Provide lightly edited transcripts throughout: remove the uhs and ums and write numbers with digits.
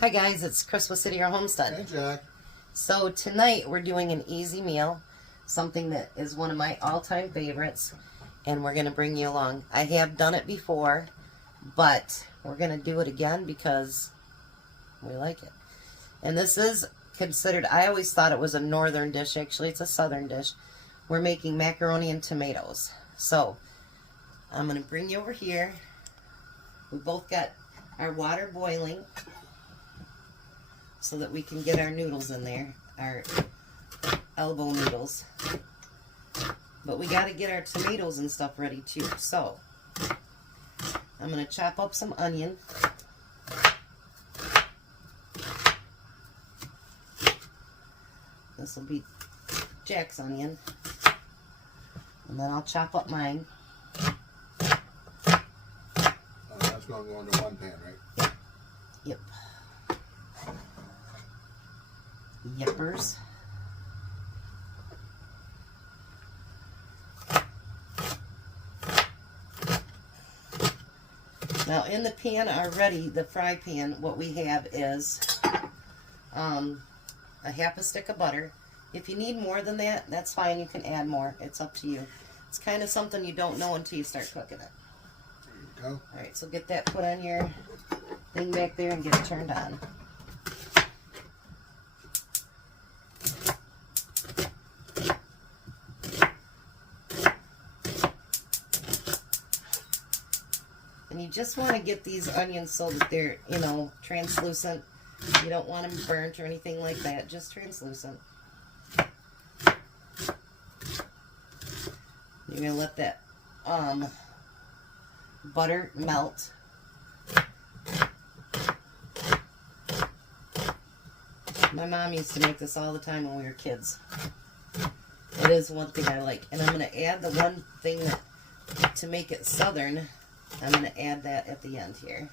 Hi guys, it's Chris with City or Homestead. Hey Jack. So tonight we're doing an easy meal, something that is one of my all-time favorites, and we're going to bring you along. I have done it before, but we're going to do it again because we like it. And this is considered, I always thought it was a northern dish, actually it's a southern dish. We're making macaroni and tomatoes. So I'm going to bring you over here. We both got our water boiling so that we can get our noodles in there, our elbow noodles. But we got to get our tomatoes and stuff ready too. So I'm going to chop up some onion. This will be Jack's onion. And then I'll chop up mine. Oh, that's going to go into one pan, right? Yep. Yippers. Now in the pan already, the fry pan, what we have is a half a stick of butter. If you need more than that, that's fine. You can add more. It's up to you. It's kind of something you don't know until you start cooking it. There you go. Alright, so get that put on your thing back there and get it turned on. And you just want to get these onions so that they're, you know, translucent. You don't want them burnt or anything like that, just translucent. You're going to let that butter melt. My mom used to make this all the time when we were kids. It is one thing I like. And I'm going to add the one thing that, to make it southern, I'm going to add that at the end here.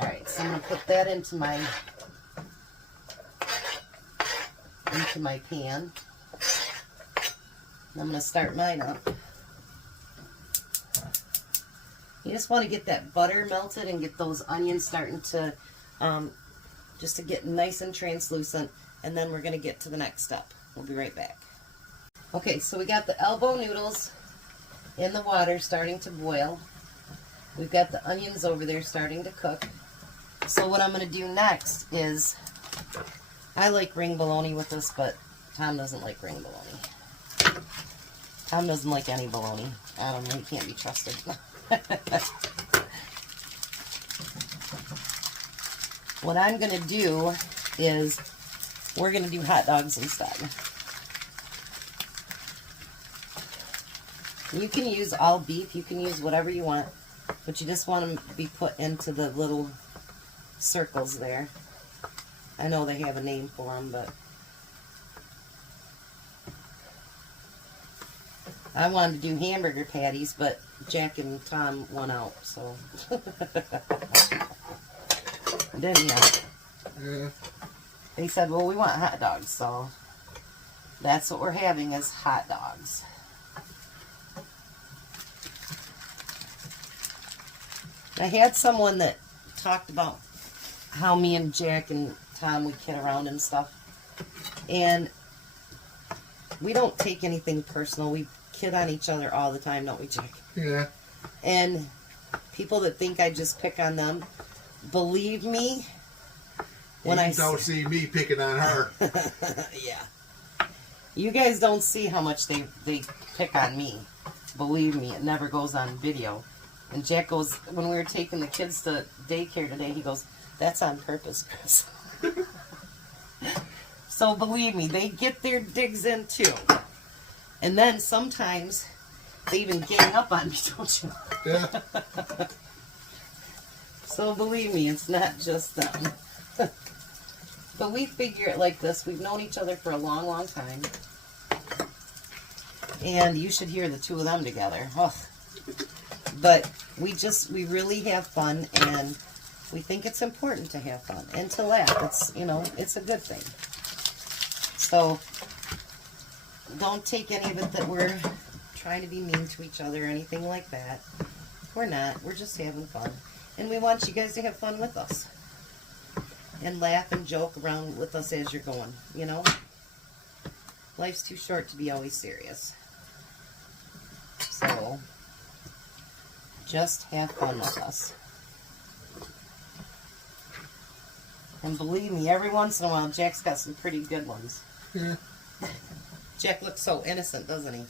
Alright, so I'm going to put that into my pan. I'm going to start mine up. You just want to get that butter melted and get those onions starting to, just to get nice and translucent, and then we're going to get to the next step. We'll be right back. Okay, so we got the elbow noodles in the water starting to boil. We've got the onions over there starting to cook. So what I'm going to do next is, I like ring bologna with this, but Tom doesn't like ring bologna. Tom doesn't like any bologna. I don't know, he can't be trusted. What I'm going to do is, we're going to do hot dogs instead. You can use all beef, you can use whatever you want, but you just want them to be put into the little circles there. I know they have a name for them, but I wanted to do hamburger patties, but Jack and Tom won out, so didn't know. Yeah. They said, well, we want hot dogs, so that's what we're having is hot dogs. I had someone that talked about how me and Jack and Tom, we kid around and stuff. And we don't take anything personal. We kid on each other all the time, don't we, Jack? Yeah. And people that think I just pick on them, believe me, when you don't see me picking on her. Yeah. You guys don't see how much they pick on me. Believe me, it never goes on video. And Jack goes, when we were taking the kids to daycare today, he goes, that's on purpose, Chris. So believe me, they get their digs in too. And then sometimes they even gang up on me, don't you? Yeah. So believe me, it's not just them. But we figure it like this. We've known each other for a long, long time. And you should hear the two of them together. Ugh. But we really have fun, and we think it's important to have fun and to laugh. It's, you know, it's a good thing. So don't take any of it that we're trying to be mean to each other or anything like that. We're not. We're just having fun. And we want you guys to have fun with us. And laugh and joke around with us as you're going, you know? Life's too short to be always serious. So, just have fun with us. And believe me, every once in a while, Jack's got some pretty good ones. Yeah. Jack looks so innocent, doesn't he?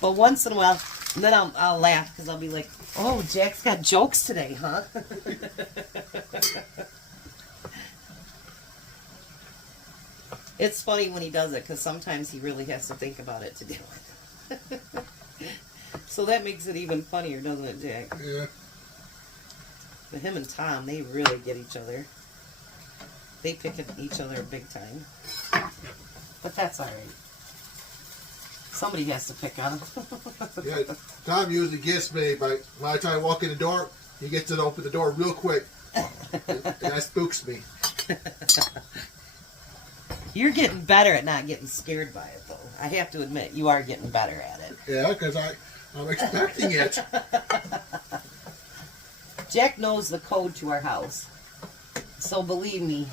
But once in a while, and then I'll laugh because I'll be like, oh, Jack's got jokes today, huh? It's funny when he does it because sometimes he really has to think about it to do it. So that makes it even funnier, doesn't it, Jack? Yeah. But him and Tom, they really get each other. They pick at each other big time. But that's all right. Somebody has to pick on him. Yeah. Tom usually gets me, but when I try to walk in the door, he gets to open the door real quick. And that spooks me. You're getting better at not getting scared by it, though. I have to admit, you are getting better at it. Yeah, because I'm expecting it. Jack knows the code to our house. So believe me,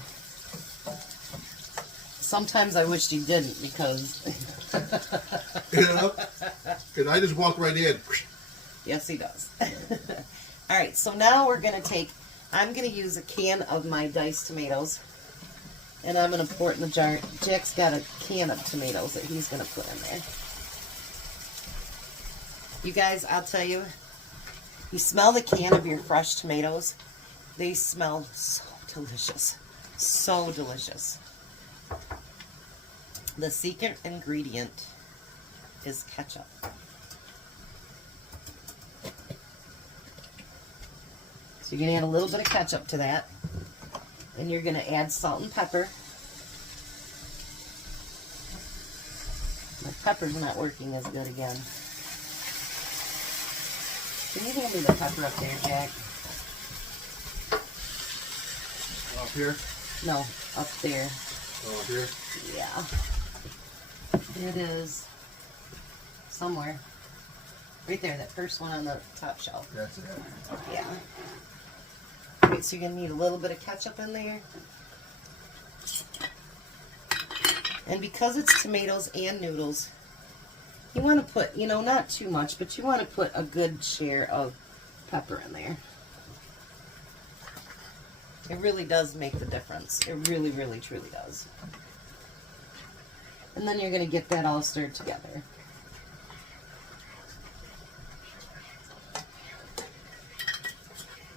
sometimes I wished he didn't because... You know? Because I just walk right in. Yes, he does. Alright, so now we're going to take... I'm going to use a can of my diced tomatoes. And I'm going to pour it in the jar. Jack's got a can of tomatoes that he's going to put in there. You guys, I'll tell you, you smell the can of your fresh tomatoes. They smell so delicious. So delicious. The secret ingredient is ketchup. So you're going to add a little bit of ketchup to that. And you're going to add salt and pepper. My pepper's not working as good again. Can you hand me the pepper up there, Jack? Up here? No, up there. Oh, up here? Yeah. It is somewhere. Right there, that first one on the top shelf. That's it. Yeah. Alright, so you're going to need a little bit of ketchup in there. And because it's tomatoes and noodles, you want to put, you know, not too much, but you want to put a good share of pepper in there. It really does make the difference. It really, really, truly does. And then you're going to get that all stirred together.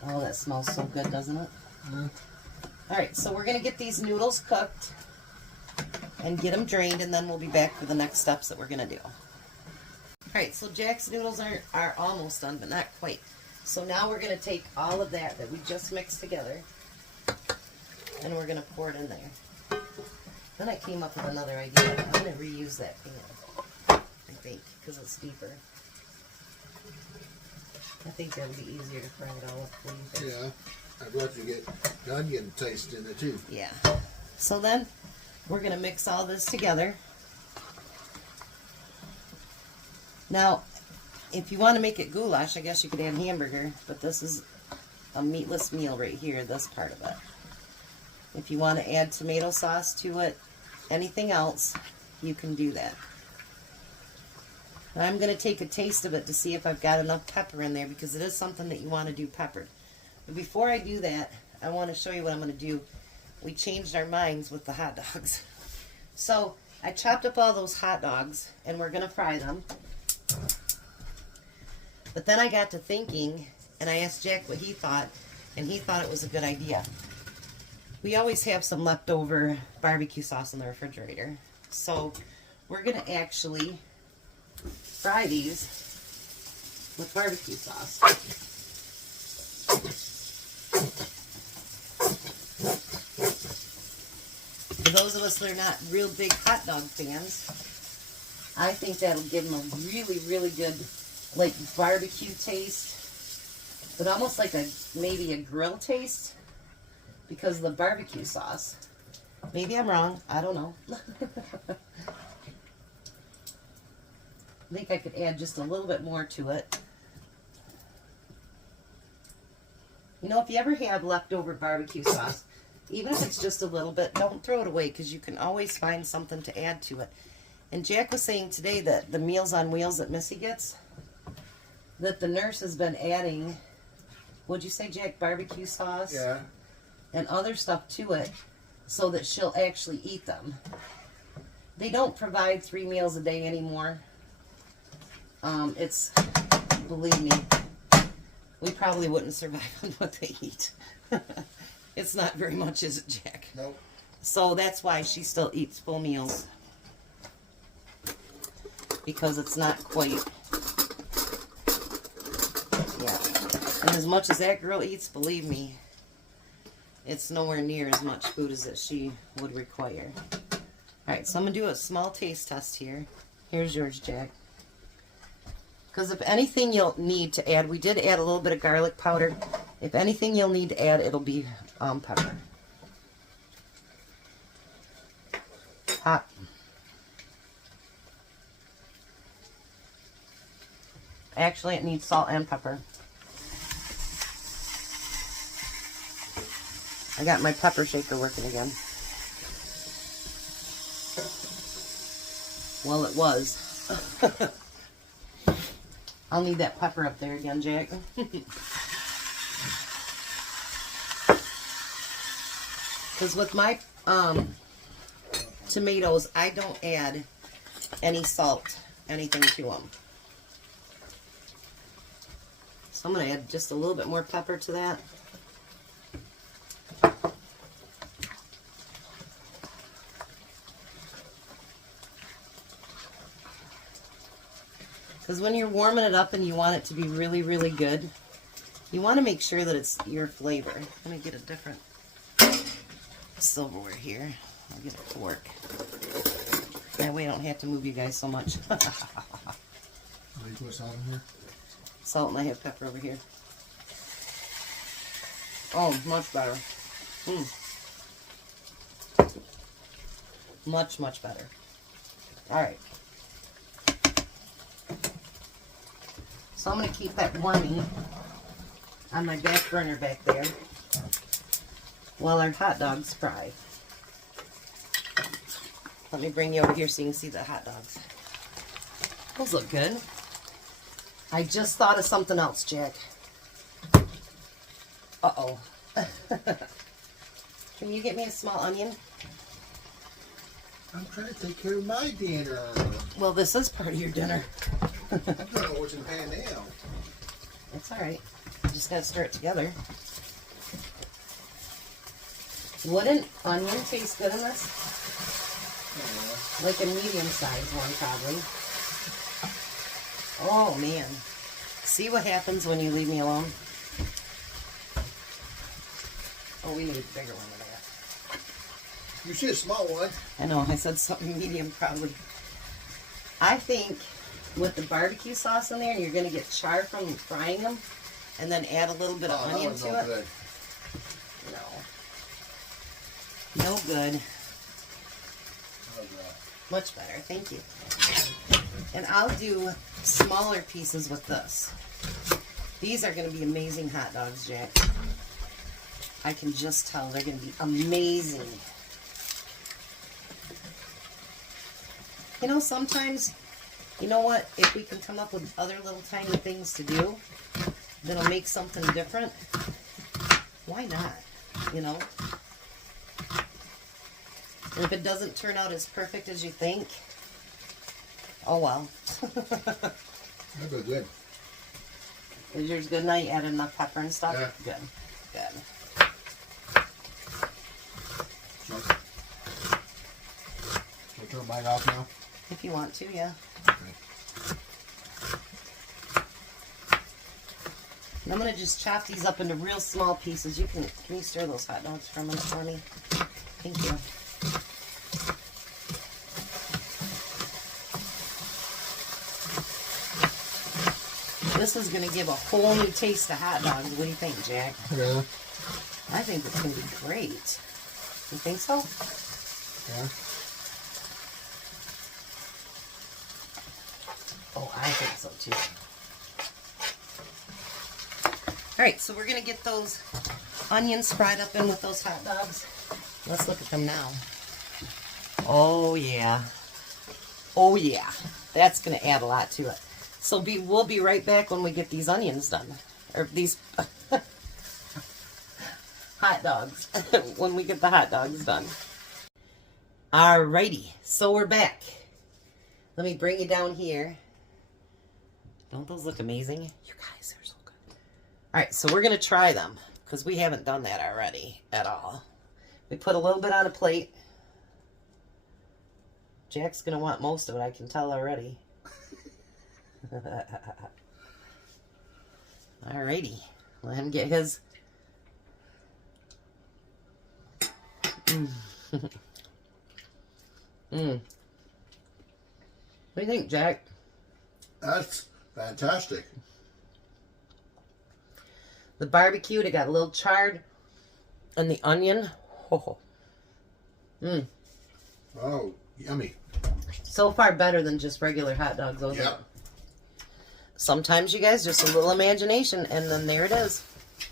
Oh, that smells so good, doesn't it? Mm. Alright, so we're going to get these noodles cooked and get them drained, and then we'll be back for the next steps that we're going to do. Alright, so Jack's noodles are almost done, but not quite. So now we're going to take all of that we just mixed together, and we're going to pour it in there. Then I came up with another idea. I'm going to reuse that pan, I think, because it's deeper. I think that'll be easier to fry it all up. What do you think? Yeah. I'd love to get the onion taste in it too. Yeah. So then we're going to mix all this together. Now, if you want to make it goulash, I guess you could add hamburger, but this is a meatless meal right here, this part of it. If you want to add tomato sauce to it, anything else, you can do that. And I'm going to take a taste of it to see if I've got enough pepper in there, because it is something that you want to do peppered. But before I do that, I want to show you what I'm going to do. We changed our minds with the hot dogs. So I chopped up all those hot dogs, and we're going to fry them. But then I got to thinking, and I asked Jack what he thought, and he thought it was a good idea. We always have some leftover barbecue sauce in the refrigerator. So we're going to actually fry these with barbecue sauce. For those of us that are not real big hot dog fans, I think that'll give them a really, really good, like, barbecue taste, but almost like maybe a grill taste because of the barbecue sauce. Maybe I'm wrong. I don't know. I think I could add just a little bit more to it. You know, if you ever have leftover barbecue sauce, even if it's just a little bit, don't throw it away because you can always find something to add to it. And Jack was saying today that the Meals on Wheels that Missy gets, that the nurse has been adding, what'd you say, Jack, barbecue sauce? Yeah. And other stuff to it so that she'll actually eat them. They don't provide 3 meals a day anymore. It's, believe me, we probably wouldn't survive on what they eat. It's not very much, is it, Jack? Nope. So that's why she still eats full meals. Because it's not quite, yeah. And as much as that girl eats, believe me, it's nowhere near as much food as that she would require. Alright, so I'm going to do a small taste test here. Here's yours, Jack. Because if anything you'll need to add, we did add a little bit of garlic powder. If anything you'll need to add, it'll be pepper. Hot. Actually, it needs salt and pepper. I got my pepper shaker working again. Well, it was. I'll need that pepper up there again, Jack. Because with my tomatoes, I don't add any salt, anything to them. So I'm going to add just a little bit more pepper to that. Because when you're warming it up and you want it to be really, really good, you want to make sure that it's your flavor. Let me get a different silverware here. I'll get a fork. That way I don't have to move you guys so much. You put salt in here? Salt, and I have pepper over here. Oh, much better. Much, much better. Alright. So I'm going to keep that warming on my back burner back there while our hot dogs fry. Let me bring you over here so you can see the hot dogs. Those look good. I just thought of something else, Jack. Uh-oh. Can you get me a small onion? I'm trying to take care of my dinner. Well, this is part of your dinner. I don't know what's in the pan now. It's alright. Just gotta stir it together. Wouldn't onion taste good in this? Yeah. Like a medium-sized one, probably. Oh, man. See what happens when you leave me alone? Oh, we need a bigger one of that. You said a small one. I know, I said something medium, probably. I think with the barbecue sauce in there, you're going to get char from frying them, and then add a little bit of onion to it. Good. No. No good. Okay. Much better, thank you. And I'll do smaller pieces with this. These are going to be amazing hot dogs, Jack. I can just tell they're going to be amazing. You know, sometimes, you know what, if we can come up with other little tiny things to do that'll make something different, why not, you know? And if it doesn't turn out as perfect as you think, oh well. That'd be good. Is yours good now? You added enough pepper and stuff? Yeah. Good. Good. Should I turn mine off now? If you want to, yeah. Okay. And I'm going to just chop these up into real small pieces. Can you stir those hot dogs for a minute for me? Thank you. This is going to give a whole new taste to hot dogs. What do you think, Jack? Yeah. I think it's going to be great. You think so? Yeah. Oh, I think so too. right, so we're going to get those onions fried up in with those hot dogs. Let's look at them now. Oh, yeah. Oh, yeah. That's going to add a lot to it. So we'll be right back when we get these onions done. Or these hot dogs. When we get the hot dogs done. Alrighty. So we're back. Let me bring you down here. Don't those look amazing? You guys, they're so good. Alright, so we're going to try them. Because we haven't done that already at all. We put a little bit on a plate. Jack's going to want most of it, I can tell already. Alrighty. Let him get his. What do you think, Jack? That's fantastic. The barbecue, it got a little charred. And the onion. Oh. Oh, yummy. So far better than just regular hot dogs. Yep. Sometimes, you guys, just a little imagination, and then there it is.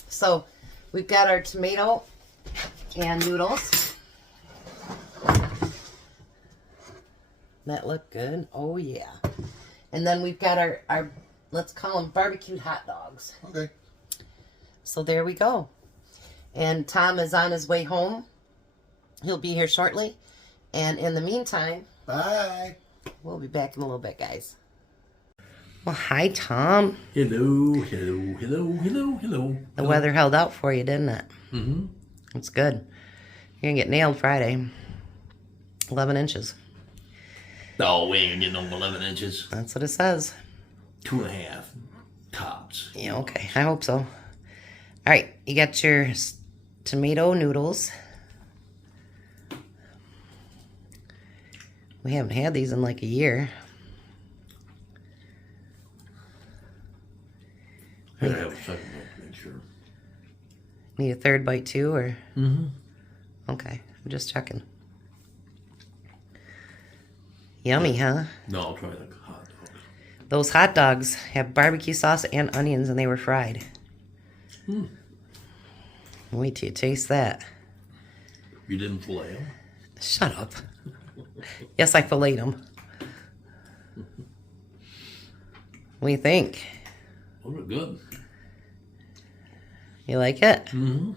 So, we've got our tomato and noodles. That look good. Oh, yeah. And then we've got our let's call them barbecued hot dogs. Okay. So, there we go. And Tom is on his way home. He'll be here shortly. And in the meantime, bye. We'll be back in a little bit, guys. Well, hi, Tom. Hello, hello, hello, hello, hello. The weather held out for you, didn't it? Mm-hmm. It's good. You're going to get nailed Friday. 11 inches. No, we ain't gonna get no 11 inches. That's what it says. 2.5 tops. Yeah, okay. I hope so. All right. You got your tomato noodles. We haven't had these in like a year. I gotta have a second bite to make sure. Need a third bite too, or? Mm-hmm. Okay. I'm just checking. Yummy, huh? No, I'll try the hot dogs. Those hot dogs have barbecue sauce and onions, and they were fried. Wait till you taste that. You didn't fillet them? Shut up. Yes, I filleted them. What do you think? Oh, they're good. You like it? Mm-hmm.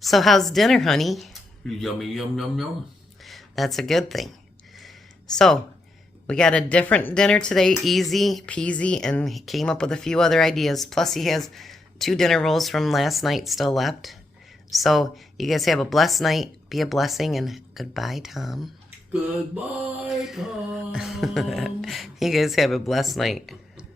So how's dinner, honey? Yummy, yum, yum, yum. That's a good thing. So, we got a different dinner today, easy peasy, and he came up with a few other ideas. Plus, he has 2 dinner rolls from last night still left. So, you guys have a blessed night. Be a blessing, and goodbye, Tom. Goodbye, Tom. You guys have a blessed night.